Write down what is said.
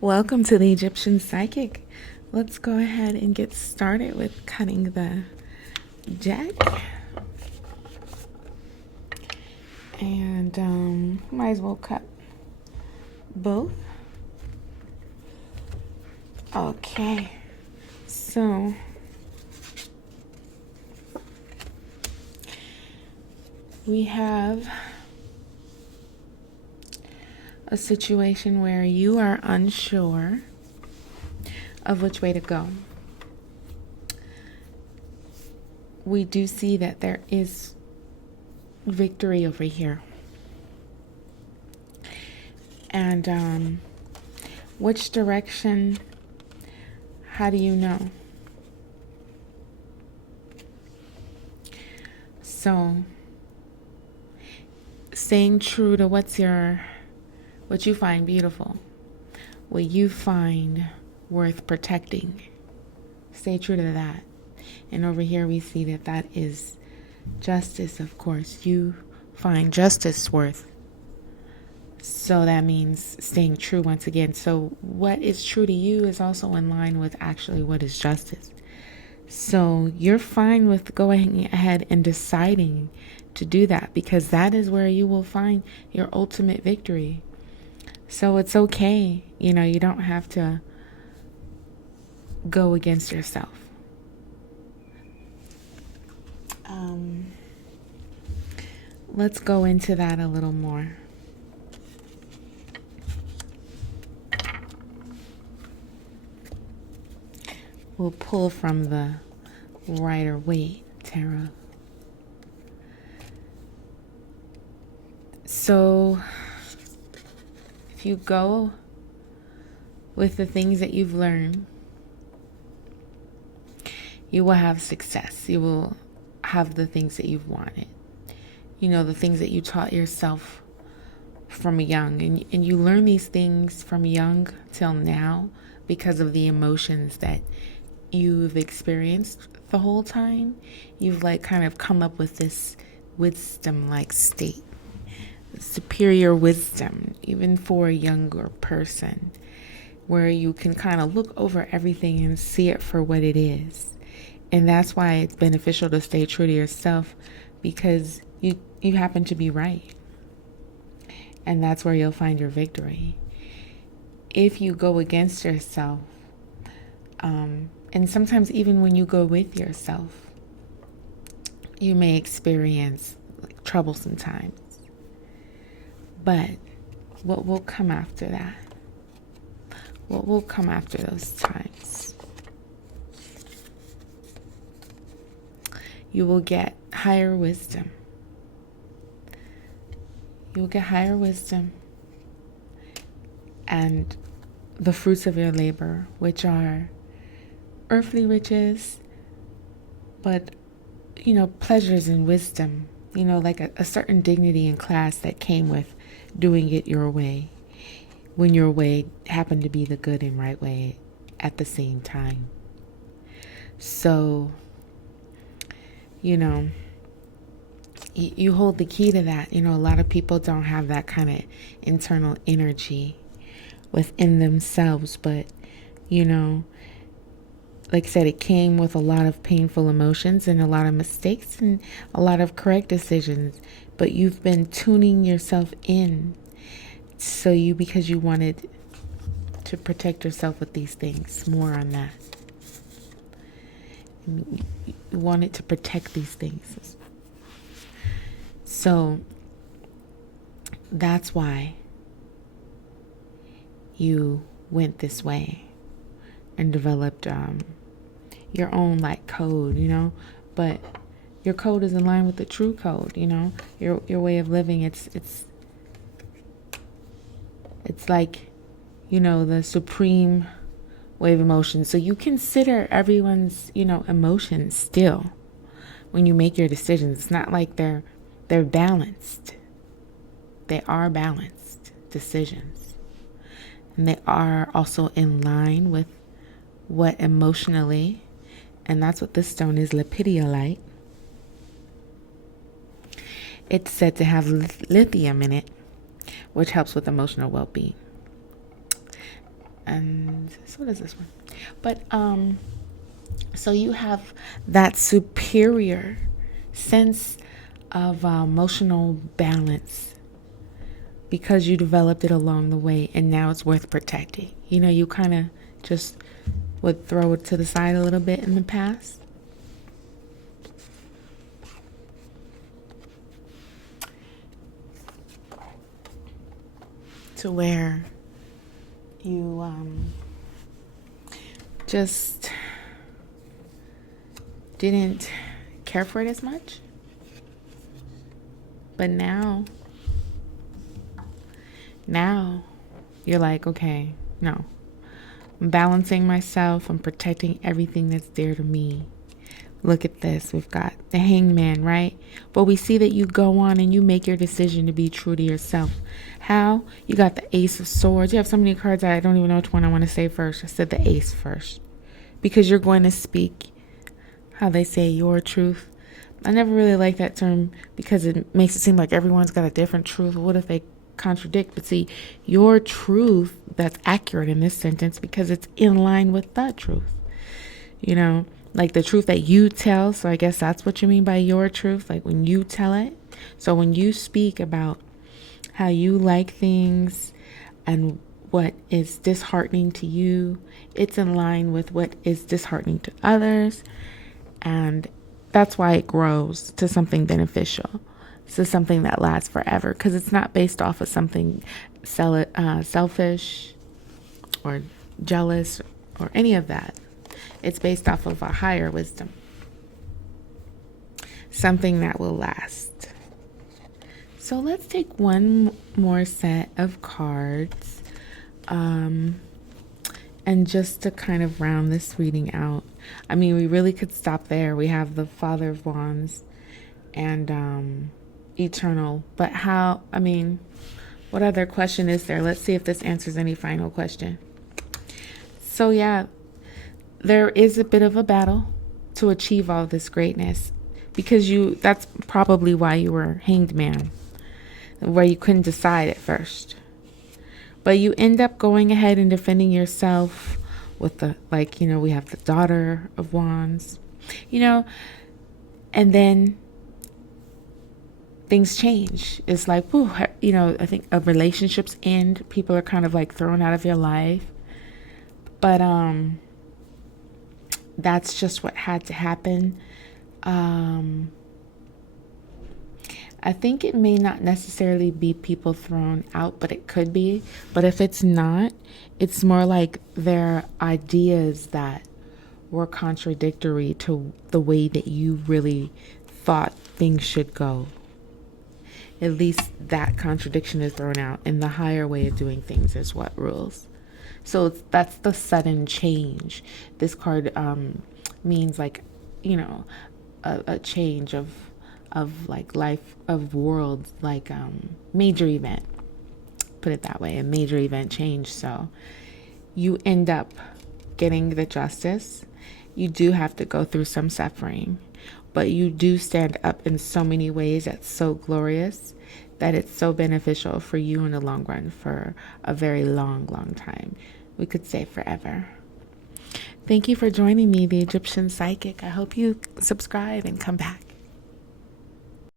Welcome to the Egyptian Psychic. Let's go ahead and get started with cutting the deck. And might as well cut both. Okay, so we have a situation where you are unsure of which way to go. We do see that there is victory over here. And which direction, how do you know? So staying true to what you find beautiful, what you find worth protecting. Stay true to that. And over here we see that that is justice, of course. You find justice worth. So that means staying true once again. So what is true to you is also in line with actually what is justice. So you're fine with going ahead and deciding to do that, because that is where you will find your ultimate victory. So it's okay. You don't have to go against yourself. Let's go into that a little more. We'll pull from the Rider-Waite Tarot. So if you go with the things that you've learned, you will have success. You will have the things that you've wanted. The things that you taught yourself from young. And you learn these things from young till now because of the emotions that you've experienced the whole time. You've kind of come up with this wisdom state, superior wisdom, even for a younger person, where you can kind of look over everything and see it for what it is. And that's why it's beneficial to stay true to yourself, because you happen to be right. And that's where you'll find your victory. If you go against yourself, and sometimes even when you go with yourself, you may experience troublesome times. But what will come after that? What will come after those times? You will get higher wisdom. You will get higher wisdom and the fruits of your labor, which are earthly riches, but, pleasures and wisdom, like a certain dignity and class that came with doing it your way, when your way happened to be the good and right way at the same time. So, you hold the key to that. A lot of people don't have that kind of internal energy within themselves, but, like I said, it came with a lot of painful emotions and a lot of mistakes and a lot of correct decisions. But you've been tuning yourself in. Because you wanted to protect yourself with these things. More on that. You wanted to protect these things. So that's why you went this way and developed your own code, but your code is in line with the true code, your way of living. It's like, the supreme way of emotion. So you consider everyone's, emotions still when you make your decisions. It's not like they're balanced. They are balanced decisions. And they are also in line with what emotionally, and that's what this stone is, lapidolite. It's said to have lithium in it, which helps with emotional well-being. And so does this one. But so you have that superior sense of emotional balance because you developed it along the way, and now it's worth protecting. You know, you kind of just would throw it to the side a little bit in the past. To where you just didn't care for it as much. But now you're like, okay, no. I'm balancing myself. I'm protecting everything that's dear to me. Look at this. We've got the hangman, right? But we see that you go on and you make your decision to be true to yourself. How? You got the ace of swords. You have so many cards, I don't even know which one I want to say first. I said the ace first. Because you're going to speak, how they say, your truth. I never really like that term because it makes it seem like everyone's got a different truth. What if they contradict? But see, your truth, that's accurate in this sentence because it's in line with the truth. You know, like the truth that you tell. So I guess that's what you mean by your truth, like when you tell it. So when you speak about how you like things and what is disheartening to you, it's in line with what is disheartening to others. And that's why it grows to something beneficial, to something that lasts forever, because it's not based off of something selfish or jealous or any of that. It's based off of a higher wisdom, something that will last. So let's take one more set of cards. And just to kind of round this reading out, I mean, we really could stop there. We have the Father of Wands and Eternal. But how, I mean, what other question is there? Let's see if this answers any final question. So yeah, there is a bit of a battle to achieve all this greatness because that's probably why you were Hanged Man, where you couldn't decide at first. But you end up going ahead and defending yourself with we have the Daughter of Wands, and then things change. It's like, I think relationships end. People are kind of like thrown out of your life. But that's just what had to happen. I think it may not necessarily be people thrown out, but it could be. But if it's not, it's more like their ideas that were contradictory to the way that you really thought things should go. At least that contradiction is thrown out, and the higher way of doing things is what rules. So that's the sudden change. This card means a change of like life, of worlds, like major event, put it that way, a major event change. So you end up getting the justice. You do have to go through some suffering, but you do stand up in so many ways that's so glorious that it's so beneficial for you in the long run, for a very long time. We could say forever. Thank you for joining me, the Egyptian Psychic. I hope you subscribe and come back.